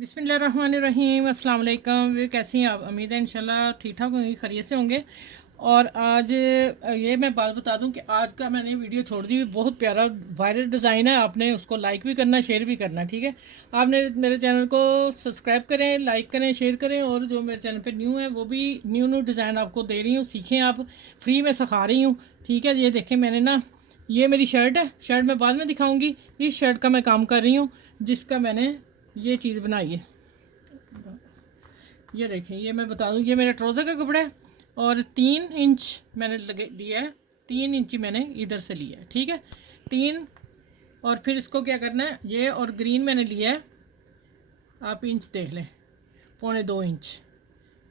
बिस्मिल्लाहिर्रहमानिर्रहीम अस्सलाम वालेकुम। वे कैसी हैं आप? उम्मीद है इंशाल्लाह ठीक ठाक होंगी, खैरियत से होंगे। और आज ये मैं बात बता दूं कि आज का मैंने वीडियो छोड़ दी, बहुत प्यारा वायरल डिज़ाइन है। आपने उसको लाइक भी करना, शेयर भी करना, ठीक है। आपने मेरे चैनल को सब्सक्राइब करें, लाइक करें, शेयर करें। और जो मेरे चैनल पे न्यू है वो भी न्यू न्यू डिज़ाइन आपको दे रही हूँ, सीखें आप, फ्री में सिखा रही हूँ, ठीक है। ये देखें, मैंने ना, ये मेरी शर्ट है, शर्ट मैं बाद में दिखाऊँगी। इस शर्ट का मैं काम कर रही हूँ, जिसका मैंने ये चीज़ बनाई है। ये देखें, ये मैं बता दूं, ये मेरा ट्राउज़र का कपड़ा है और 3 इंच मैंने लगे लिया है। 3 इंच मैंने इधर से लिया है, ठीक है। 3। और फिर इसको क्या करना है, ये और ग्रीन मैंने लिया है, आप इंच देख लें, 2.25 इंच।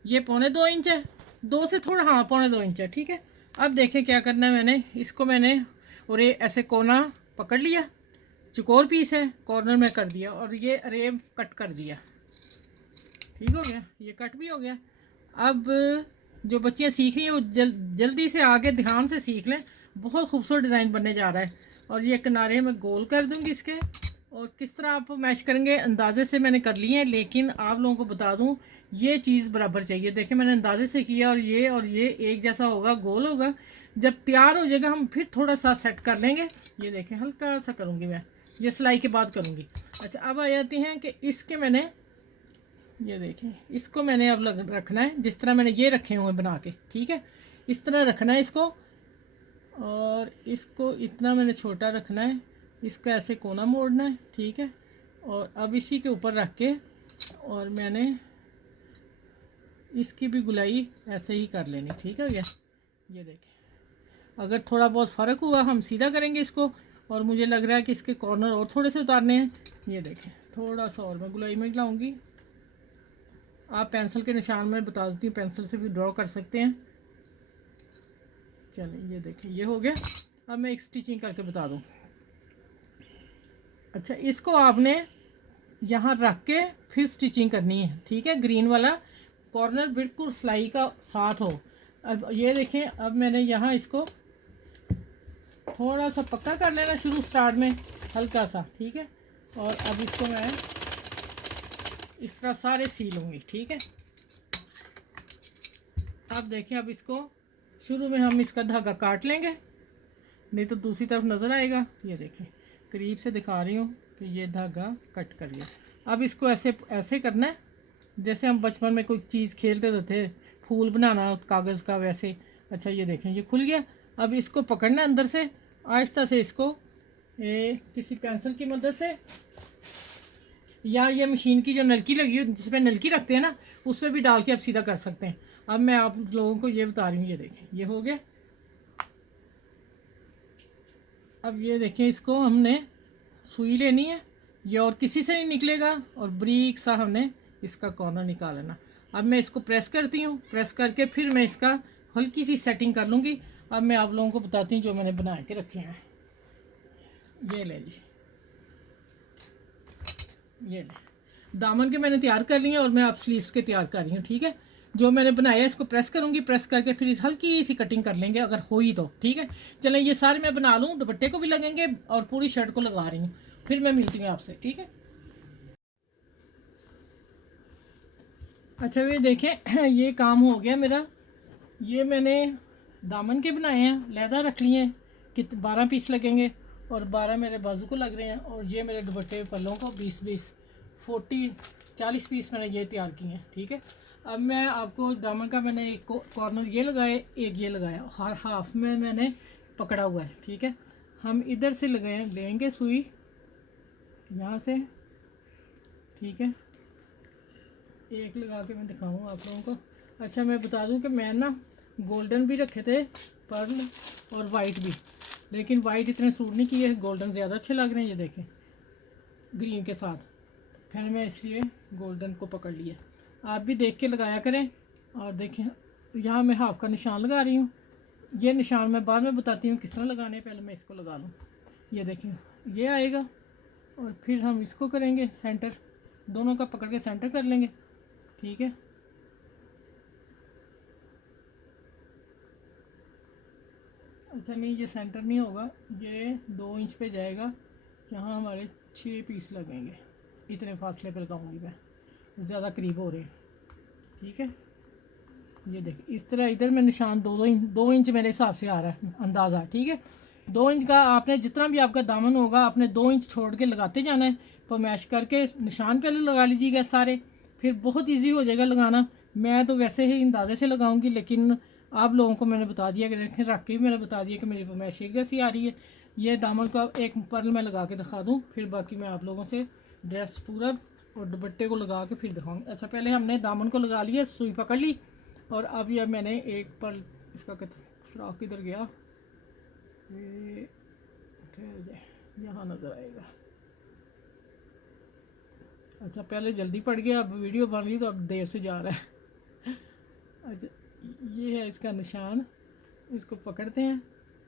ये 2.25 इंच है, 2 से थोड़ा, हाँ 2.25 इंच है, ठीक है। अब देखें क्या करना है, मैंने इसको और ये ऐसे कोना पकड़ लिया, चौकोर पीस है, कॉर्नर में कर दिया और ये अरेब कट कर दिया, ठीक हो गया। ये कट भी हो गया। अब जो बच्चियां सीख रही हैं वो जल्दी से आगे ध्यान से सीख लें, बहुत खूबसूरत डिज़ाइन बनने जा रहा है। और ये किनारे मैं गोल कर दूंगी इसके, और किस तरह आप मैश करेंगे अंदाजे से मैंने कर लिए हैं, लेकिन आप लोगों को बता दूं ये चीज़ बराबर चाहिए। देखिए, मैंने अंदाजे से किया और ये एक जैसा होगा, गोल होगा। जब तैयार हो जाएगा हम फिर थोड़ा सा सेट कर लेंगे। ये देखें, हल्का सा करूँगी मैं, ये सिलाई के बाद करूँगी। अच्छा, अब आ जाती हैं कि इसके मैंने, ये देखें, इसको मैंने अब रखना है जिस तरह मैंने ये रखे हुए बना के, ठीक है। इस तरह रखना है इसको, और इसको इतना मैंने छोटा रखना है, इसका ऐसे कोना मोड़ना है, ठीक है। और अब इसी के ऊपर रख के और मैंने इसकी भी गुलाई ऐसे ही कर लेनी, ठीक है। ये देखें, अगर थोड़ा बहुत फ़र्क हुआ हम सीधा करेंगे इसको, और मुझे लग रहा है कि इसके कॉर्नर और थोड़े से उतारने हैं। ये देखें, थोड़ा सा और मैं गुलाई में लाऊंगी। आप पेंसिल के निशान में बता देती हूँ, पेंसिल से भी ड्रॉ कर सकते हैं। चलिए, ये देखिए, ये हो गया। अब मैं एक स्टिचिंग करके बता दूँ। अच्छा, इसको आपने यहाँ रख के फिर स्टिचिंग करनी है, ठीक है। ग्रीन वाला कॉर्नर बिल्कुल सिलाई का साथ हो। अब ये देखें, अब मैंने यहाँ इसको थोड़ा सा पक्का कर लेना शुरू स्टार्ट में, हल्का सा, ठीक है। और अब इसको मैं इस तरह सारे सी लूँगी, ठीक है। अब देखें, अब इसको शुरू में हम इसका धागा काट लेंगे, नहीं तो दूसरी तरफ नज़र आएगा। ये देखें, करीब से दिखा रही हूँ कि ये धागा कट कर लिया। अब इसको ऐसे ऐसे करना है जैसे हम बचपन में कोई चीज़ खेलते तो थे, फूल बनाना कागज़ का, वैसे। अच्छा, ये देखें, ये खुल गया। अब इसको पकड़ना अंदर से, आहिस्ता से इसको किसी पेंसिल की मदद से, या ये मशीन की जो नलकी लगी हो जिस पे नलकी रखते हैं ना, उस पर भी डाल के आप सीधा कर सकते हैं। अब मैं आप लोगों को ये बता रही हूँ। ये देखें, ये हो गया। अब ये देखें, इसको हमने सुई लेनी है, ये और किसी से नहीं निकलेगा, और ब्रीक सा हमने इसका कॉर्नर निकाल लेना। अब मैं इसको प्रेस करती हूँ, प्रेस करके फिर मैं इसका हल्की सी सेटिंग कर लूँगी। अब मैं आप लोगों को बताती हूँ जो मैंने बना के रखे हैं। ये ले ली, ये ले, दामन के मैंने तैयार कर लिए हैं और मैं आप स्लीव्स के तैयार कर रही हूँ, ठीक है। जो मैंने बनाया इसको प्रेस करूँगी, प्रेस करके फिर हल्की सी कटिंग कर लेंगे अगर हुई तो, ठीक है। चलें, ये सारे मैं बना लूँ, दुपट्टे को भी लगेंगे और पूरी शर्ट को लगा रही हूँ, फिर मैं मिलती हूँ आपसे, ठीक है। अच्छा, ये देखें, ये काम हो गया मेरा। ये मैंने दामन के बनाए हैं, लहदा रख लिए हैं कि 12 पीस लगेंगे, और 12 मेरे बाजू को लग रहे हैं। और ये मेरे दुपट्टे पल्लों को 20-20, 40 पीस मैंने ये तैयार किए हैं, ठीक है। अब मैं आपको दामन का मैंने एक कॉर्नर ये लगाए, एक ये लगाया, हर हाफ में मैंने पकड़ा हुआ है, ठीक है। हम इधर से लगाए लेंगे सुई, यहाँ से, ठीक है। एक लगा के मैं दिखाऊँ आप लोगों को। अच्छा, मैं बता दूं कि मैं ना गोल्डन भी रखे थे, पर्ल, और वाइट भी, लेकिन वाइट इतने सूट नहीं किए, गोल्डन ज़्यादा अच्छे लग रहे हैं। ये देखें, ग्रीन के साथ, फिर मैं इसलिए गोल्डन को पकड़ लिया। आप भी देख के लगाया करें। और देखें, यहाँ मैं हाफ का निशान लगा रही हूँ। ये निशान मैं बाद में बताती हूँ किस तरह लगाने हैं, पहले मैं इसको लगा लूँ। ये देखें, ये आएगा, और फिर हम इसको करेंगे सेंटर, दोनों का पकड़ के सेंटर कर लेंगे, ठीक है। अच्छा, नहीं, ये सेंटर नहीं होगा, ये 2 इंच पे जाएगा। यहाँ हमारे 6 पीस लगेंगे, इतने फासले पे लगाऊंगी मैं, ज़्यादा करीब हो रहे हैं। ठीक है, ये देखिए इस तरह इधर में निशान 2 इंच मेरे हिसाब से आ रहा है अंदाज़ा। ठीक है, 2 इंच का आपने जितना भी आपका दामन होगा आपने 2 इंच छोड़ के लगाते जाना है। तो मैश करके निशान पहले लगा लीजिएगा सारे, फिर बहुत इजी हो जाएगा लगाना। मैं तो वैसे ही अंदाजे से लगाऊंगी, लेकिन आप लोगों को मैंने बता दिया कि रख के भी मैंने बता दिया कि मेरी मैश एक जैसी आ रही है। ये दामन का एक पर्ल मैं लगा के दिखा दूँ, फिर बाकी मैं आप लोगों से ड्रेस पूरा और दुपट्टे को लगा के फिर दिखाऊंगी। अच्छा, पहले हमने दामन को लगा लिया, सुई पकड़ ली, और अब यह मैंने एक पर्ल इसका फ्रॉक किधर गया, यहाँ नज़र आएगा। अच्छा, पहले जल्दी पड़ गया, अब वीडियो बन रही तो अब देर से जा रहा है। अच्छा, ये है इसका निशान, इसको पकड़ते हैं।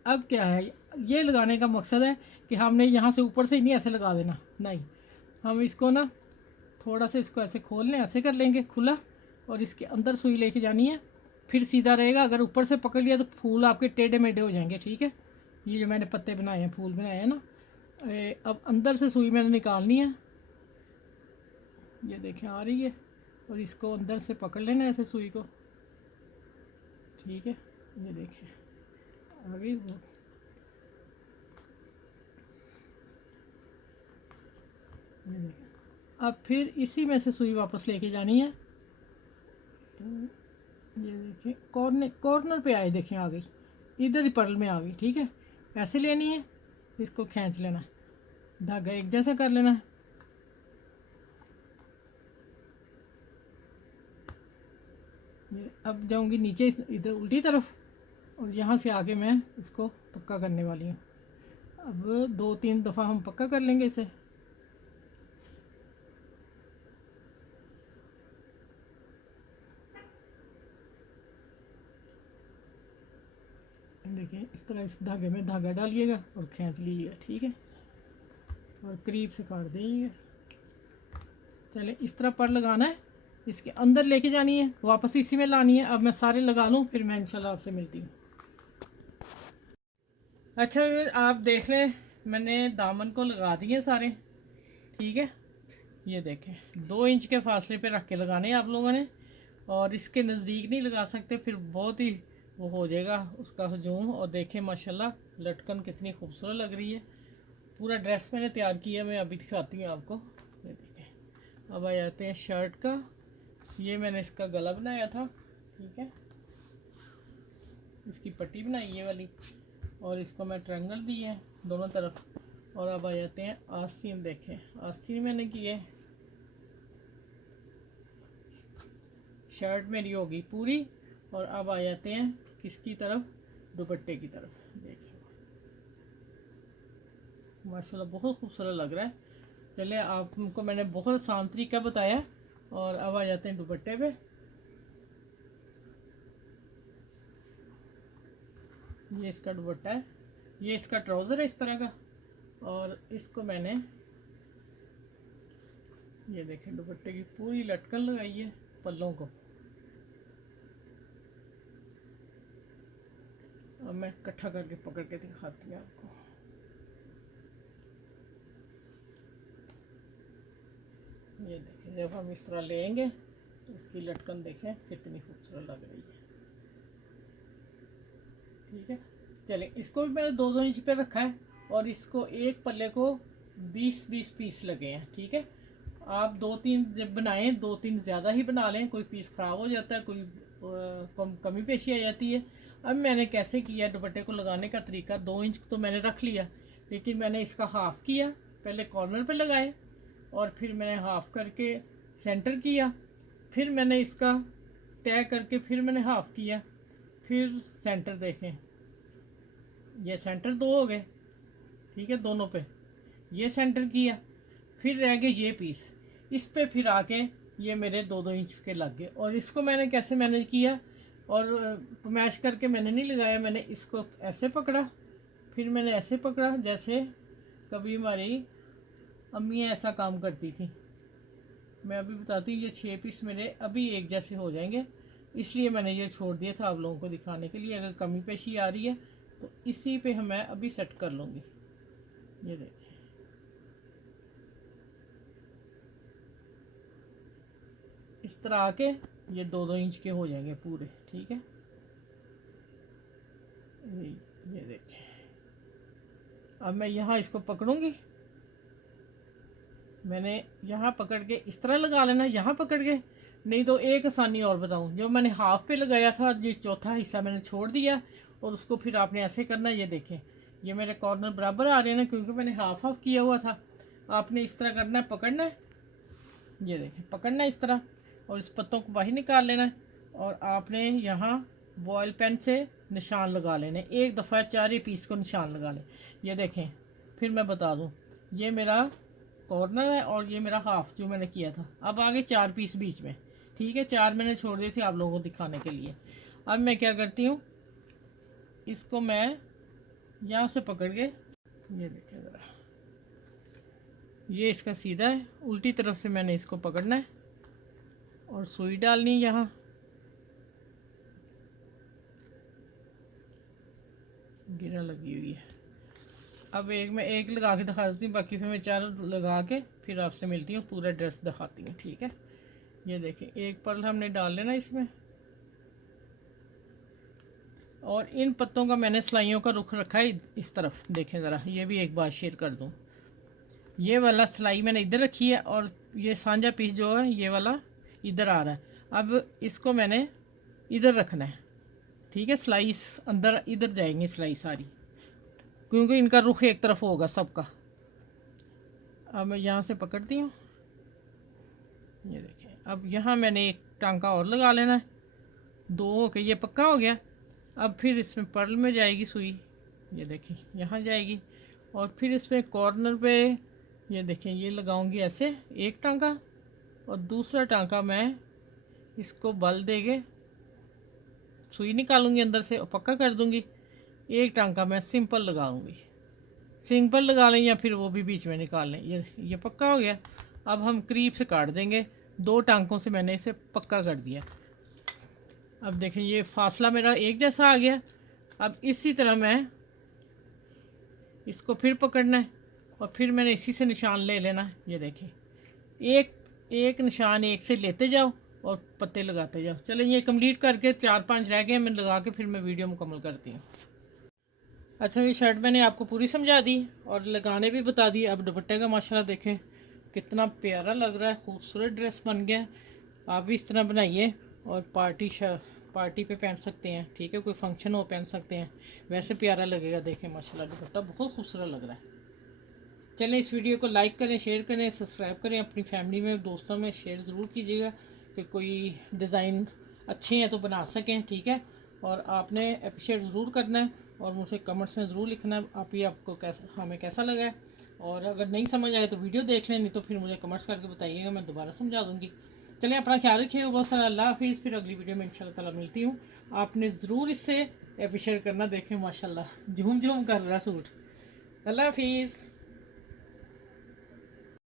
अब क्या है, ये लगाने का मकसद है कि हमने यहाँ से ऊपर से ही नहीं ऐसे लगा देना, नहीं, हम इसको ना थोड़ा सा इसको ऐसे खोल लें, ऐसे कर लेंगे खुला, और इसके अंदर सुई लेके जानी है, फिर सीधा रहेगा। अगर ऊपर से पकड़ लिया तो फूल आपके टेढ़े मेढ़े हो जाएंगे। ठीक है, ये जो मैंने पत्ते बनाए हैं, फूल बनाए हैं ना, अब अंदर से सुई मैंने निकालनी है, ये देखें आ रही है, और इसको अंदर से पकड़ लेना ऐसे सुई को। ठीक है, ये देखें आ गई वो। ये देखें, अब फिर इसी में से सुई वापस लेके जानी है। ये देखिए कॉर्नर पे आए, देखें आ गई, इधर ही पर्ल में आ गई। ठीक है, ऐसे लेनी है, इसको खींच लेना है, धागा एक जैसा कर लेना है। अब जाऊंगी नीचे इधर उल्टी तरफ, और यहाँ से आके मैं इसको पक्का करने वाली हूँ। अब 2-3 दफ़ा हम पक्का कर लेंगे इसे। देखिए इस तरह इस धागे में धागा डालिएगा और खींच लीजिएगा। ठीक है, और करीब से काट दीजिएगा। चले, इस तरह पर लगाना है, इसके अंदर लेके जानी है, वापस इसी में लानी है। अब मैं सारे लगा लूँ, फिर मैं इंशाल्लाह आपसे मिलती हूँ। अच्छा, आप देख लें, मैंने दामन को लगा दिए सारे। ठीक है, ये देखें 2 इंच के फासले पे रख के लगाने हैं आप लोगों ने, और इसके नज़दीक नहीं लगा सकते, फिर बहुत ही वो हो जाएगा उसका हजूम। और देखें माशाल्लाह लटकन कितनी खूबसूरत लग रही है। पूरा ड्रेस मैंने तैयार किया, मैं अभी दिखाती हूँ आपको। ये देखें, अब आ जाते हैं शर्ट का। ये मैंने इसका गला बनाया था। ठीक है, इसकी पट्टी बनाई ये वाली, और इसको मैं ट्रायंगल दी है दोनों तरफ। और अब आ जाते हैं आस्तीन। देखें आस्तीन मैंने किए, शर्ट मेरी होगी पूरी। और अब आ जाते हैं किसकी तरफ, दुपट्टे की तरफ। देखिए माशाल्लाह बहुत खूबसूरत लग रहा है। चलिए, आपको मैंने बहुत आसान तरीका बताया, और अब आ जाते हैं दुपट्टे पे। ये इसका दुपट्टा है, ये इसका ट्राउज़र है इस तरह का, और इसको मैंने ये देखें दुपट्टे की पूरी लटकन लगाई है पल्लों को। अब मैं इकट्ठा करके पकड़ के दिखाती हूँ आपको। ये देखें, जब हम इस तरह लेंगे तो इसकी लटकन देखें कितनी खूबसूरत लग रही है। ठीक है, चलिए इसको भी मैंने 2-2 इंच पे रखा है, और इसको एक पल्ले को 20-20 पीस लगे हैं। ठीक है, आप 2-3 जब बनाएं, 2-3 ज़्यादा ही बना लें, कोई पीस ख़राब हो जाता है, कोई कमी पेशी आ जाती है। अब मैंने कैसे किया दुपट्टे को लगाने का तरीका, 2 इंच तो मैंने रख लिया, लेकिन मैंने इसका हाफ़ किया, पहले कॉर्नर पे लगाए, और फिर मैंने हाफ़ करके सेंटर किया, फिर मैंने इसका तय करके फिर मैंने हाफ़ किया, फिर सेंटर देखें, ये सेंटर 2 हो गए। ठीक है, दोनों पे ये सेंटर किया, फिर रह गए ये पीस, इस पे फिर आके ये मेरे 2-2 इंच के लग गए। और इसको मैंने कैसे मैनेज किया, और मैश करके मैंने नहीं लगाया, मैंने इसको ऐसे पकड़ा, फिर मैंने ऐसे पकड़ा, जैसे कभी हमारी अम्मी ऐसा काम करती थी। मैं अभी बताती हूँ, ये 6 पीस मेरे अभी एक जैसे हो जाएंगे, इसलिए मैंने ये छोड़ दिया था आप लोगों को दिखाने के लिए। अगर कमी पेशी आ रही है तो इसी पे मैं अभी सेट कर लूँगी। ये देखिए, इस तरह आके ये 2-2 इंच के हो जाएंगे पूरे, ठीक है। ये देखें, अब मैं यहाँ इसको पकड़ूंगी, मैंने यहाँ पकड़ के इस तरह लगा लेना, यहाँ पकड़ के। नहीं तो एक आसानी और बताऊँ, जो मैंने हाफ पे लगाया था, ये चौथा हिस्सा मैंने छोड़ दिया और उसको फिर आपने ऐसे करना। ये देखें, ये मेरे कॉर्नर बराबर आ रहे हैं ना, क्योंकि मैंने हाफ हाफ किया हुआ था। आपने इस तरह करना है, पकड़ना है, ये देखें पकड़ना है इस तरह, और इस पत्तों को बाहर निकाल लेना है। और आपने यहाँ बॉयल पेन से निशान लगा लेने, एक दफ़ा 4 ही पीस को निशान लगा लें। ये देखें, फिर मैं बता दूँ, ये मेरा कॉर्नर है और ये मेरा हाफ जो मैंने किया था। अब आगे 4 पीस बीच में, ठीक है, 4 मैंने छोड़ दिए थे आप लोगों को दिखाने के लिए। अब मैं क्या करती हूँ, इसको मैं यहाँ से पकड़ के, ये देखिए ज़रा, ये इसका सीधा है, उल्टी तरफ से मैंने इसको पकड़ना है और सुई डालनी यहाँ। गिरा लगी हुई है। अब मैं एक लगा के दिखा देती हूँ, बाकी फिर मैं 4 लगा के फिर आपसे मिलती हूँ, पूरा ड्रेस दिखाती हूँ, ठीक है। ये देखें, एक पर्ल हमने डाल लेना इसमें, और इन पत्तों का मैंने सिलाइयों का रुख रखा है इस तरफ। देखें ज़रा, ये भी एक बात शेयर कर दूँ, ये वाला सिलाई मैंने इधर रखी है और ये सांझा पीस जो है ये वाला इधर आ रहा है। अब इसको मैंने इधर रखना है, ठीक है, सिलाई अंदर इधर जाएंगी सिलाई सारी, क्योंकि इनका रुख एक तरफ होगा सबका। अब मैं यहाँ से पकड़ती हूँ, ये देखें। अब यहाँ मैंने एक टांका और लगा लेना है, 2 हो के ये पक्का हो गया। अब फिर इसमें पर्ल में जाएगी सुई, ये देखें यहाँ जाएगी, और फिर इसमें कॉर्नर पे ये देखें ये लगाऊंगी ऐसे एक टांका, और दूसरा टांका मैं इसको बल देके सुई निकालूंगी अंदर से और पक्का कर दूंगी। एक टांका मैं सिंपल लगाऊंगी, सिंपल लगा लें या फिर वो भी बीच में निकाल लें। ये पक्का हो गया। अब हम करीब से काट देंगे, 2 टांकों से मैंने इसे पक्का कर दिया। अब देखें ये फासला मेरा एक जैसा आ गया। अब इसी तरह मैं इसको फिर पकड़ना है और फिर मैंने इसी से निशान ले लेना है। ये देखें, एक एक निशान एक से लेते जाओ और पत्ते लगाते जाओ। चलें, ये कंप्लीट करके 4-5 रह गए, मैं लगा के फिर मैं वीडियो मुकम्मल करती हूँ। अच्छा, ये शर्ट मैंने आपको पूरी समझा दी और लगाने भी बता दी। अब दुपट्टे का माशाल्लाह देखें कितना प्यारा लग रहा है, खूबसूरत ड्रेस बन गया। आप भी इस तरह बनाइए और पार्टी पे पहन सकते हैं, ठीक है, कोई फंक्शन हो पहन सकते हैं, वैसे प्यारा लगेगा। देखें माशाल्लाह दुपट्टा बहुत खूबसूरत लग रहा है। चलें, इस वीडियो को लाइक करें, शेयर करें, सब्सक्राइब करें, अपनी फैमिली में दोस्तों में शेयर ज़रूर कीजिएगा कि कोई डिज़ाइन अच्छे हैं तो बना सकें, ठीक है। और आपने अप्रिशिएट ज़रूर करना है और मुझे कमेंट्स में ज़रूर लिखना है आपको हमें कैसा लगा है। और अगर नहीं समझ आए तो वीडियो देख लें, नहीं तो फिर मुझे कमेंट्स करके बताइएगा, मैं दोबारा समझा दूँगी। चलिए, अपना ख्याल रखिएगा, बहुत सारा अल्लाह हाफिज़। फिर अगली वीडियो में इंशाल्लाह ताला मिलती हूँ। आपने ज़रूर इससे अप्रिशिएट करना। देखें माशाल्लाह झूम झूम कर रहा सूट। अल्लाह हाफिज़।